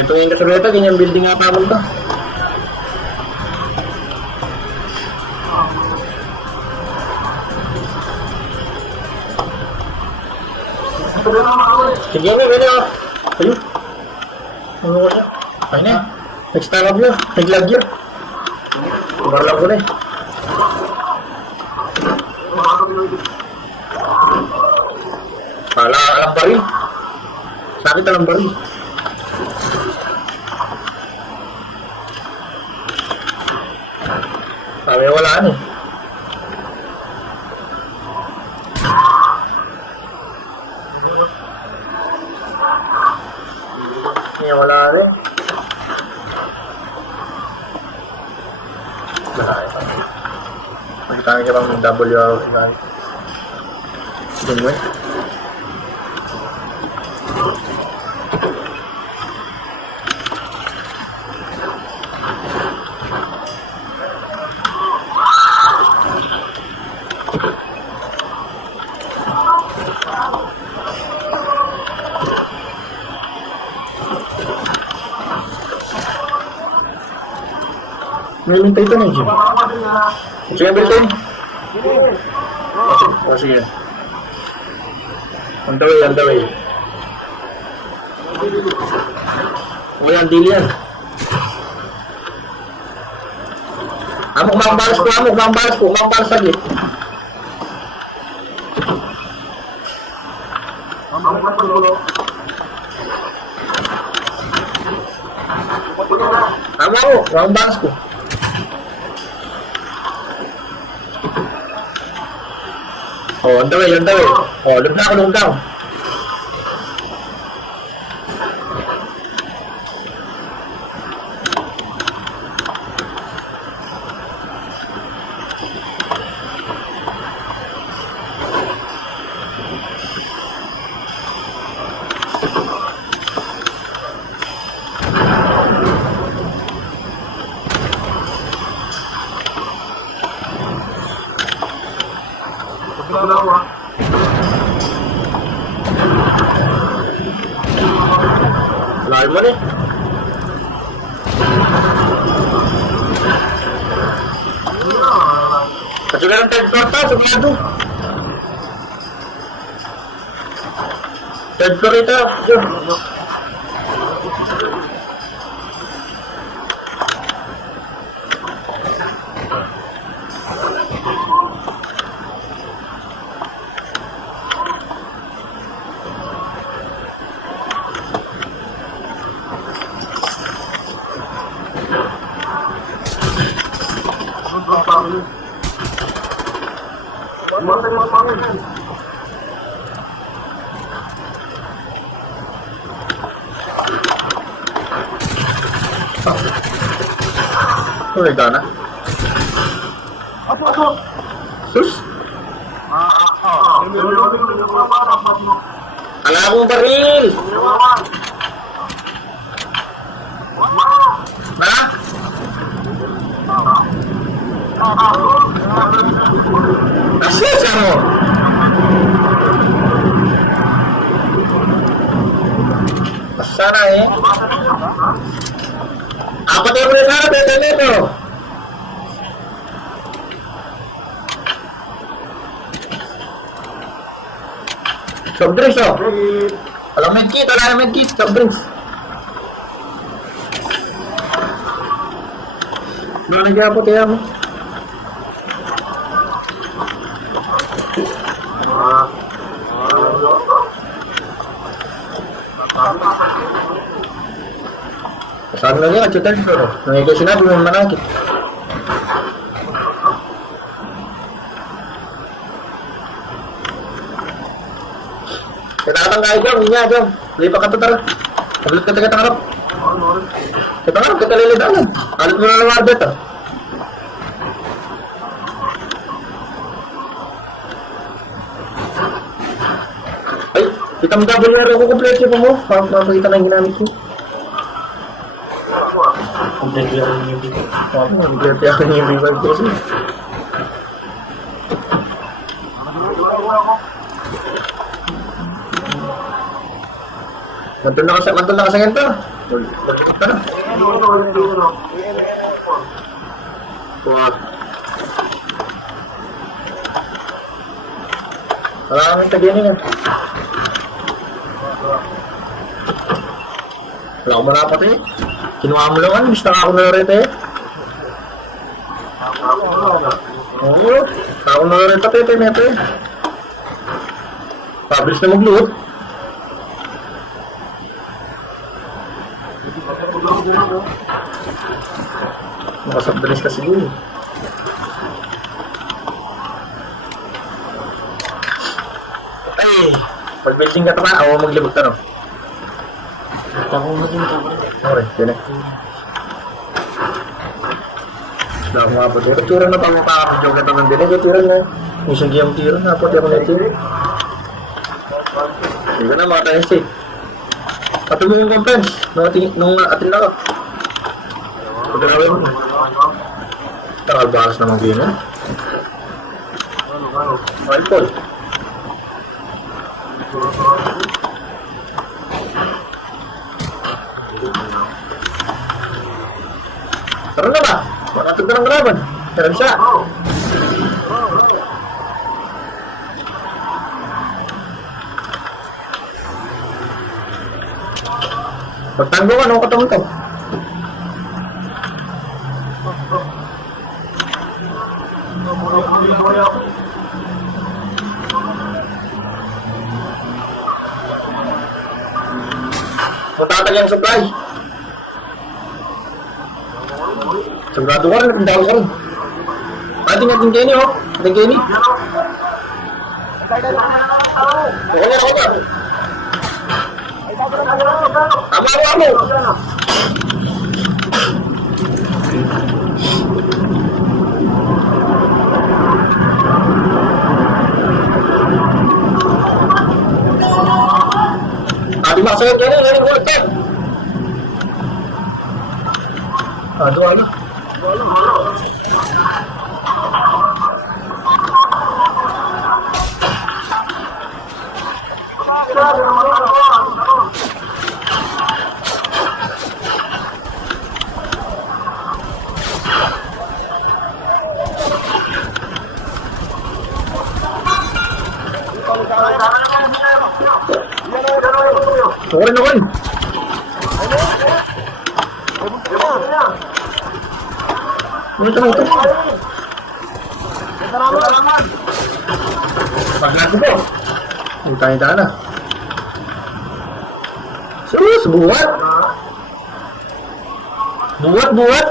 Ito yung kasuleta, ganyang building nga pa to. Sige na, gano'n. Ayun. Ano ko siya? Ay na. Nag-starab yun. Nag-lag yun. Tumarlag ko na eh. Alam ba rin? Sakit alam ba rin? Sabi wala ano. Wala rin. Magkakain ka bang WR guys? Dun may mintay ito na yun. Sige, Bertin. O, sige. On the way, on the way. O yan, deal yan. Amok bang balas ko, amok balas lagi. Amok, bang balas ko. Oh, on the way. Oh, lugnaw. Lain mo nih. Kecuali tektor sebelah itu. Tektor itu. Udah sana. Sus. Alah akong baril. Nah. Asik kamu. Sana eh. Apa dia boleh sana betul itu? Soft drinks oh. Kalau medkit, soft drinks. Mana aja apa dia? Sabi lang yan, chutan ko. Nang ikaw sinabi mo manakit. Kailangan kayo dyan, hinya dyan. Lipat ka ito tara. Tablet ka taga-tangarap. Ito nga, katalilidanan. Alit mo na ng arbet, ah. Ay, itang double na rin ako kompleto pa mo. Makakita na yung ginamit ko. Kompleto lang yung dito. Kompleto ako yung revive ko siya. Mantun na kasi ganito. Tara. Wag. Wala kami tagyan yan. Wala akong marapat eh. Kinuha mo lang ano, bista ka ako na rin eh. Oo, ako na rin pati ito neto eh. Pabilis na magluhod. Makasabdalis ka siguro. Ay, pag-building ka tama, ako maglibot ka no? Tapos mo din tapos. Okay, yun eh. Wala akong mga pati. Tira na pa mo kakapidyo ka naman din eh. Tira na. Isang giyang tira na. Pati ako na tira. Hindi na mga tayo safe. Pati mo yung compense. Nung atin na ka. Pagkarawi mo. Takalbakas naman din eh. Okay, Paul. Tara na ba? Makatag na ng laban. Tara siya. Pagtanggo ka, ano katong ito? Matatag yung supply. Sigurado ka rin, nagpindalo ka rin. Ating ating Kenny, oh. Ating Kenny. Bukan na ako ba? Tama mo. Ating makasagad Kenny, ngayon ko ulit. Aduh, aduh. Orin na orin. Ito na ito. Paglago po. Hindi tayo daan ah. Sus, buhat. Buhat. Buhat.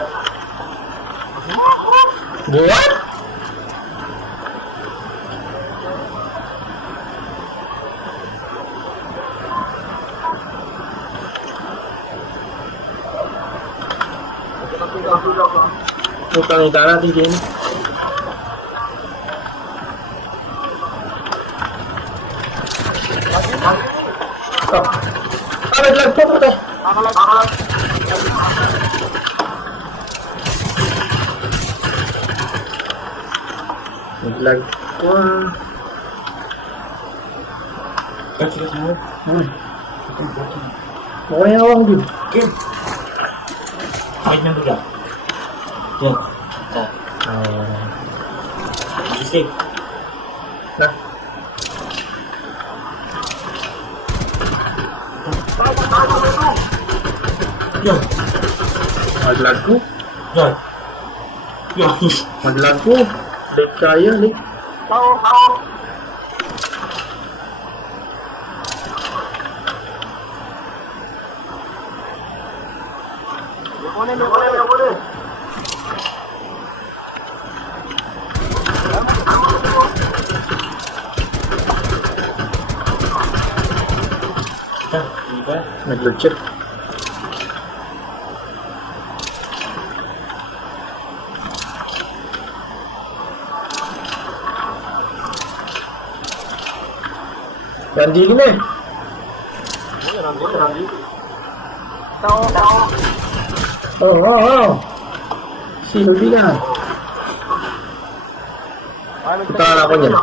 Putang ita natin din. Oh. Naglag po puto. Naglag po. Kasi mo. Okay na ako din. Okay. Wait na bigla. Yan. Safe. Na. Yan. Maglag ko. Yan. Yan. Maglag ko. Late kaya, late. Nag-load check. Nandili na eh. Oh. Silbi na. Punta na ako niyan.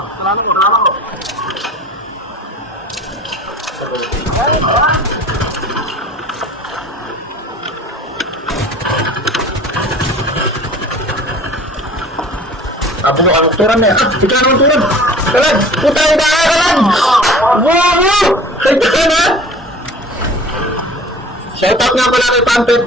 Abo mo ang turan na yan. Ikaw ang turan. Kalag! Putang ina ka kalag! Wow! Ito na! Shoutout nga pala kay Pampit.